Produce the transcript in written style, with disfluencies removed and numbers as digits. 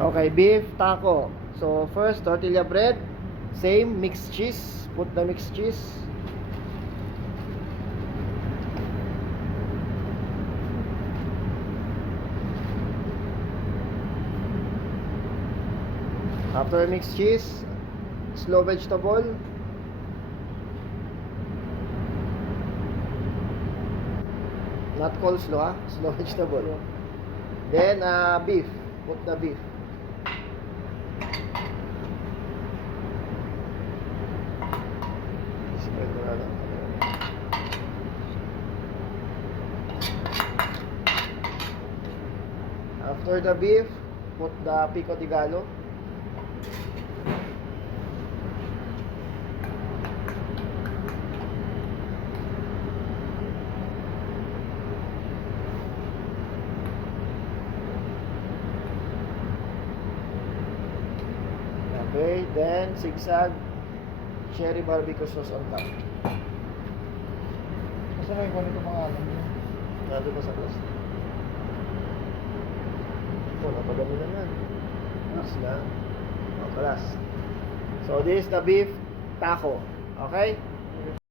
Okay, beef taco. So first, tortilla bread. Same, mixed cheese. Put the mixed cheese. After mixed cheese, slow vegetable. Not coleslaw, slow vegetable. Then beef. Put the beef. Spread mo na lang. After the beef, put the pico de gallo. Okay, then zigzag cherry barbecue sauce on top. Kasi na yung ganito mga alam mo. Lalo pa sa class. Napadami na yan. Relax lang. Class. So this is the beef taco. Okay?